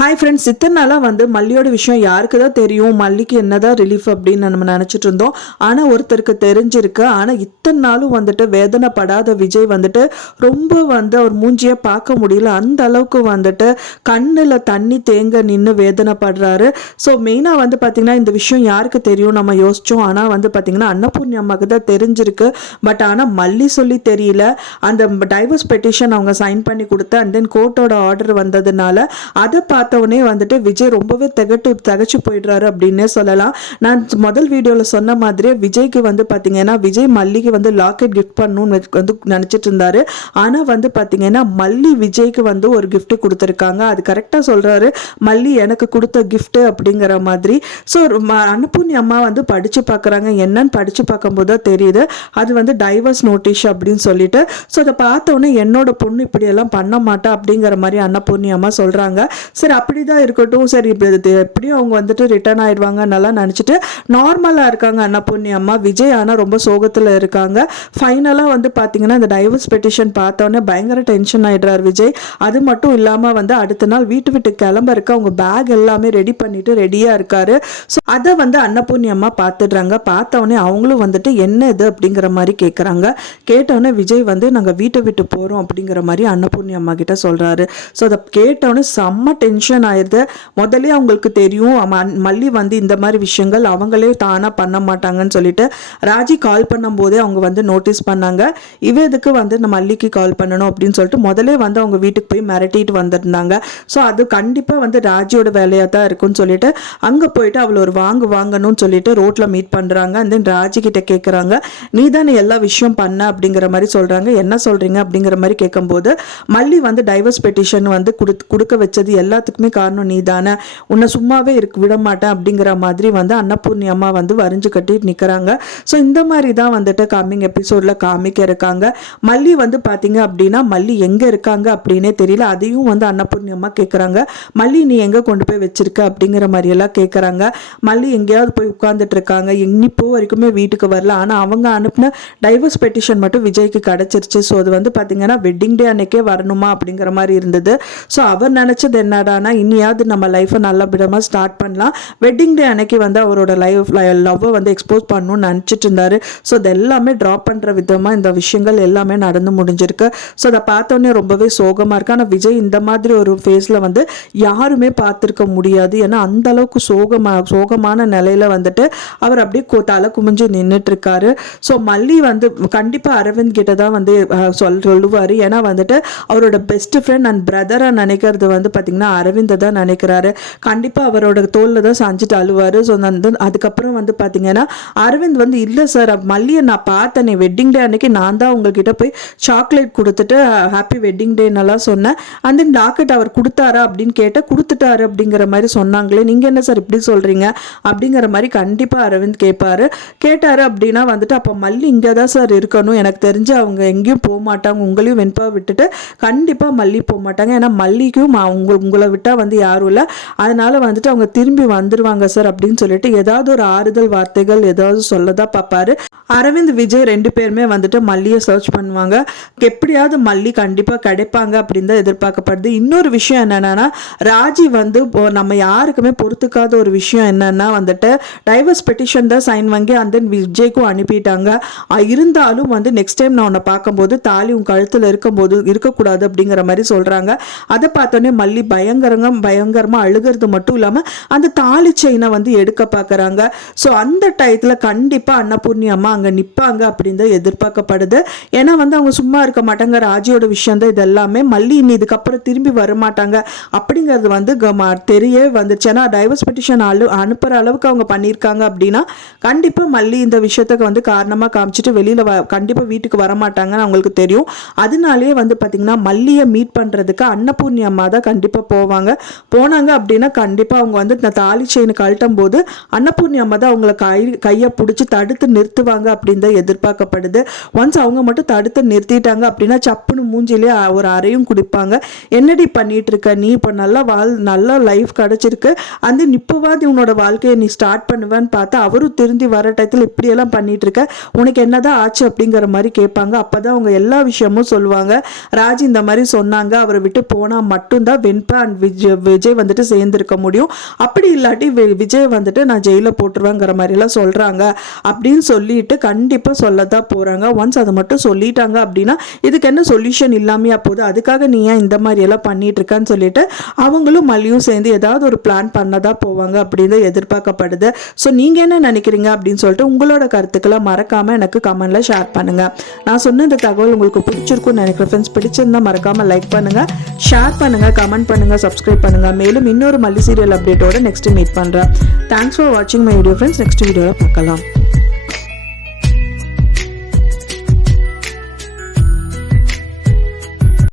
Hi friends, இத்தனை நாளாக மல்லியோட விஷயம் யாருக்கு தான் தெரியும், மல்லிக்கு என்னதான் ரிலீஃப் அப்படின்னு நம்ம நினச்சிட்டு இருந்தோம். ஆனால் ஒருத்தருக்கு தெரிஞ்சிருக்கு. ஆனால் இத்தனை நாளும் வேதனைப்படாத விஜய் ரொம்ப அவர் மூஞ்சியை பார்க்க முடியல. அந்த அளவுக்கு கண்ணில் தண்ணி தேங்க நின்று வேதனைப்படுறாரு. ஸோ மெயினாக பார்த்தீங்கன்னா இந்த விஷயம் யாருக்கு தெரியும் நம்ம யோசித்தோம். ஆனால் பார்த்தீங்கன்னா அன்னபூர்ணி அம்மாவுக்கு தான் தெரிஞ்சிருக்கு. பட் ஆனால் மல்லி சொல்லி தெரியல. அந்த டைவர்ஸ் பெட்டிஷன் அவங்க சைன் பண்ணி கொடுத்து அண்ட் தென் கோர்ட்டோட ஆர்டர் வந்ததுனால அதை பார்த்தவொடனே விஜய் ரொம்பவே தகச்சு போயிடுறாரு அப்படின்னே சொல்லலாம். நான் முதல் வீடியோவில் சொன்ன மாதிரியே விஜய்க்கு பார்த்தீங்கன்னா விஜய் மல்லிக்கு லாக்கெட் கிஃப்ட் பண்ணணும்னு நினச்சிட்டு இருந்தாரு. ஆனால் பார்த்தீங்கன்னா மல்லி விஜய்க்கு ஒரு கிஃப்ட் கொடுத்துருக்காங்க. அது கரெக்டாக சொல்கிறாரு, மல்லி எனக்கு கொடுத்த கிஃப்ட் அப்படிங்கிற மாதிரி. ஸோ அன்னபூர்ணி அம்மா படித்து பார்க்குறாங்க. என்னன்னு படித்து பார்க்கும்போது தான் தெரியுது அது டைவர்ஸ் நோட்டீஸ் அப்படின்னு சொல்லிட்டு. ஸோ அதை பார்த்தோன்னே என்னோட பொண்ணு இப்படியெல்லாம் பண்ண மாட்டா அப்படிங்கிற மாதிரி அன்னபூர்ணி அம்மா சொல்கிறாங்க. சரி அப்படிதான் இருக்கட்டும், சரி எப்படியும் அவங்க ரிட்டர்ன் ஆயிடுவாங்க நல்லா நினச்சிட்டு நார்மலாக இருக்காங்க அன்னபூர்ணி அம்மா. விஜய் ஆனால் ரொம்ப சோகத்தில் இருக்காங்க. ஃபைனலாக பார்த்தீங்கன்னா இந்த டைவர்ஸ் பெட்டிஷன் பார்த்தோன்னே பயங்கர டென்ஷன் ஆயிடுறாரு விஜய். அது மட்டும் இல்லாமல் அடுத்த நாள் வீட்டு விட்டு கிளம்ப இருக்க அவங்க பேக் எல்லாமே ரெடி பண்ணிட்டு ரெடியாக இருக்காரு. ஸோ அதை அன்னபூர்ணி அம்மா பார்த்துடுறாங்க. பார்த்தவொடனே அவங்களும் என்ன இது அப்படிங்கிற மாதிரி கேட்குறாங்க. கேட்டவுடனே விஜய் நாங்கள் வீட்டை விட்டு போகிறோம் அப்படிங்கிற மாதிரி அன்னபூர்ணி அம்மா கிட்ட சொல்கிறாரு. ஸோ அதை கேட்டவுடனே செம்ம டென்ஷன் ஆயிடுது. முதல்ல அவங்களுக்கு தெரியும் மல்லி இந்த மாதிரி விஷயங்கள் அவங்களே தானாக பண்ண மாட்டாங்கன்னு சொல்லிட்டு ராஜி கால் பண்ணும் போதே அவங்க நோட்டீஸ் பண்ணாங்க. இதுக்கு நம்ம மல்லிக்கு கால் பண்ணணும் அப்படின்னு சொல்லிட்டு முதலே அவங்க வீட்டுக்கு போய் மிரட்டிட்டு வந்திருந்தாங்க. ஸோ அது கண்டிப்பாக ராஜியோட வேலையாக தான் இருக்குன்னு சொல்லிட்டு அங்கே போயிட்டு அவளை ஒரு வாங்கணும்னு சொல்லிட்டு ரோட்டில் மீட் பண்ணுறாங்க. அண்ட் தென் ராஜி கிட்ட கேட்குறாங்க, நீ தானே எல்லா விஷயம் பண்ண அப்படிங்கிற மாதிரி சொல்கிறாங்க. என்ன சொல்கிறீங்க அப்படிங்கிற மாதிரி கேட்கும்போது மல்லி டைவர்ஸ் பெட்டிஷன் கொடுக்க வச்சது எல்லாத்துக்குமே காரணம் நீ தானே, உன்னை சும்மாவே விட மாட்டேன் அப்படிங்கிற மாதிரி அன்னபூர்ணி அம்மா வரைஞ்சு கட்டி நிற்கிறாங்க. ஸோ இந்த மாதிரி தான் கம்மிங் எபிசோடில் காமிக்க இருக்காங்க. மல்லி பார்த்தீங்க அப்படின்னா மல்லி எங்கே இருக்காங்க அப்படின்னே தெரியல. அதையும் அன்னபூர்ணி அம்மா கேட்குறாங்க, மல்லி நீ எங்கே கொண்டு போய் வச்சிருக்க அப்படிங்கிற மாதிரியெல்லாம் கேட்குறாங்க. மல்லி எங்கேயாவது போய் உட்கார்ந்துட்டு இருக்காங்க, இப்போ வரைக்குமே வீட்டுக்கு வரல. ஆனால் அவங்க அனுப்பின டைவர்ஸ் பெட்டிஷன் மட்டும் விஜய்க்கு கிடச்சிருச்சு. ஸோ அது பார்த்தீங்கன்னா வெட்டிங் டே அன்னைக்கே வரணுமா அப்படிங்கிற மாதிரி இருந்தது. ஸோ அவர் நினச்சது என்னடானா இனியாவது நம்ம லைஃப்பை நல்லபடியாக ஸ்டார்ட் பண்ணலாம், வெட்டிங் டே அன்னைக்கு அவரோட லவ்வை எக்ஸ்போஸ் பண்ணணும்னு நினச்சிட்டு இருந்தாரு. ஸோ இது எல்லாமே ட்ராப் பண்ணுற விதமாக இந்த விஷயங்கள் எல்லாமே நடந்து முடிஞ்சிருக்கு. ஸோ அதை பார்த்தோன்னே ரொம்பவே சோகமாக இருக்கு. ஆனால் விஜய் இந்த மாதிரி ஒரு ஃபேஸில் யாருமே பார்த்துருக்க முடியாது. ஏன்னா அந்த அளவுக்கு சோகமான நிலையில் அவர் அப்படியே தலை குமிஞ்சு நின்றுட்டு இருக்காரு. ஸோ மல்லி கண்டிப்பாக அரவிந்த் கிட்ட தான் சொல்லுவார். ஏன்னா அவரோட பெஸ்ட் ஃப்ரெண்ட் அண்ட் பிரதராக நினைக்கிறது பார்த்தீங்கன்னா அரவிந்தை தான் நினைக்கிறாரு. கண்டிப்பாக அவரோட தோளில் தான் சாஞ்சிட்டு அழுவார். ஸோ அதுக்கப்புறம் பார்த்தீங்கன்னா அரவிந்த் இல்லை சார், மல்லியை நான் பார்த்தேனே வெட்டிங் டே அன்னைக்கு நான் தான் உங்ககிட்ட போய் சாக்லேட் கொடுத்துட்டு ஹாப்பி வெட்டிங் டேன்னெல்லாம் சொன்னேன். அந்த டாக்கெட் அவர் கொடுத்தாரா அப்படின்னு கேட்டால் கொடுத்துட்டாரு அப்படிங்கிற மாதிரி சொன்னாங்களே, நீங்கள் என்ன சார் இப்படி சொல்கிறீங்க அப்படிங்கிற மாதிரி கண்டிப்பாக அரவிந்த் கேட்டார் அப்படின்னா அப்போ மல்லி இங்கே தான் சார் இருக்கணும், எனக்கு தெரிஞ்சு அவங்க எங்கேயும் போக மாட்டாங்க, உங்களையும் வெண்பா விட்டுட்டு கண்டிப்பாக மல்லி போக மாட்டாங்க, ஏன்னா மல்லிக்கும் உங்களை விட்டால் யாரும் இல்லை, அதனால அவங்க திரும்பி வந்துருவாங்க சார் அப்படின்னு சொல்லிட்டு ஏதாவது ஒரு ஆறுதல் வார்த்தைகள் ஏதாவது சொல்லதான் பார்ப்பாரு. அரவிந்த் விஜய் ரெண்டு பேருமே மல்லியை சர்ச் பண்ணுவாங்க. எப்படியாவது மல்லி கண்டிப்பாக கிடைப்பாங்க அப்படின்னு தான் எதிர்பார்க்கப்படுது. இன்னொரு விஷயம் என்னன்னா ராஜி நம்ம யாருக்குமே பொறுத்துக்காத ஒரு விஷயம் என்னன்னா டைவர்ஸ் பெட்டிஷன் தான் சைன் வாங்கி அந்த விஜய்க்கும் அனுப்பிட்டாங்க. இருந்தாலும் நெக்ஸ்ட் டைம் நான் உன்னை பார்க்கும்போது தாலி உன் கழுத்தில் இருக்கும்போது இருக்கக்கூடாது அப்படிங்கிற மாதிரி சொல்றாங்க. அதை பார்த்தோன்னே மல்லி பயங்கரமா அழுகிறது மட்டும் இல்லாம அந்த தாலி செயினை எடுக்க பார்க்கறாங்க. ஸோ அந்த டயத்துல கண்டிப்பா அன்னபூர்ணி அம்மா அங்க நிப்பாங்க அப்படின்னு எதிர்பார்க்கப்படுது. ஏன்னா அவங்க சும்மா இருக்க மாட்டாங்க. ராஜியோட விஷயம் தான் இதெல்லாமே. மல்லி இனி இதுக்கப்புறம் திரும்பி வரமாட்டாங்க அப்படிங்கிறது தெரியவே வந்துச்சு. ஏன்னா டைவர்ஸ் பெட்டிஷன் அனுப்புற அளவுக்கு அவங்க பண்ணியிருக்காங்க அப்படின்னா கண்டிப்பா மல்லி இந்த விஷயத்துக்கு காரணமா காமிச்சிட்டு வெளியில கண்டிப்பா வீட்டுக்கு வரமாட்டாங்கன்னு அவங்களுக்கு தெரியும். அதனாலேயே பார்த்தீங்கன்னா மல்லியை மீட் பண்றதுக்கு அன்னபூர்ணி அம்மா தான் கண்டிப்பா போனாங்க அப்படின்னா கண்டிப்பா அவங்க இந்த தாலி செயின் கழட்டும் போது அன்னபூர்ணி அம்மா தான் அவங்களை கையை பிடிச்சி தடுத்து நிறுத்துவாங்க அப்படின்னு தான் எதிர்பார்க்கப்படுது. ஒன்ஸ் அவங்க மட்டும் தடுத்து நிறுத்திட்டாங்க அப்படின்னா சப்புன்னு மூஞ்சிலே ஒரு அறையும் குடிப்பாங்க. என்னடி பண்ணிட்டு இருக்க நீ, இப்போ நல்ல லைஃப் கிடைச்சிருக்கு, அந்த இப்போவாது உன்னோட வாழ்க்கையை நீ ஸ்டார்ட் பண்ணுவேன்னு பார்த்தா அவரும் திருந்தி வர டயத்தில் இப்படியெல்லாம் பண்ணிட்டு இருக்க, உனக்கு என்னதான் ஆச்சு அப்படிங்கிற மாதிரி கேட்பாங்க. அப்பதான் அவங்க எல்லா விஷயமும் சொல்லுவாங்க. ராஜி இந்த மாதிரி சொன்னாங்க, அவரை விட்டு போனா மட்டும்தான் வெண்பா அண்ட் விஜய் வந்துட்டு சேர்ந்துருக்க முடியும். அப்படி இல்லாட்டி விஜய் வந்துட்டு நான் ஜெயிலில் போட்டுருவேங்கிற மாதிரிலாம் சொல்கிறாங்க அப்படின்னு சொல்லிட்டு கண்டிப்பாக சொல்லத்தான் போகிறாங்க. ஒன்ஸ் அதை மட்டும் சொல்லிட்டாங்க அப்படின்னா இதுக்கு என்ன சொல்யூஷன் இல்லாமையா போகுது, அதுக்காக நீ ஏன் இந்த மாதிரியெல்லாம் பண்ணிட்டு இருக்கான்னு சொல்லிட்டு அவங்களும் மல்லியும் சேர்ந்து ஏதாவது ஒரு பிளான் பண்ணதான் போவாங்க அப்படின்னு எதிர்பார்க்கப்படுது. ஸோ நீங்கள் என்ன நினைக்கிறீங்க அப்படின்னு சொல்லிட்டு உங்களோட கருத்துக்களை மறக்காமல் எனக்கு கமெண்ட்ல ஷேர் பண்ணுங்கள். நான் சொன்ன இந்த தகவல் உங்களுக்கு பிடிச்சிருக்கும்னு நினைக்கிறேன் ஃப்ரெண்ட்ஸ். பிடிச்சிருந்தா மறக்காமல் லைக் பண்ணுங்கள், ஷேர் பண்ணுங்கள், கமெண்ட் பண்ணுங்கள், சப்ஸ்கிரைப் பண்ணுங்கள். மேலும் இன்னொரு மல்லி சீரியல் அப்டேட்டோட நெக்ஸ்ட் மீட் பண்ணுறேன். தேங்க்ஸ் ஃபார் வாட்சிங் மை வீடியோ ஃப்ரெண்ட்ஸ். நெக்ஸ்ட் வீடியோவில் பார்க்கலாம்.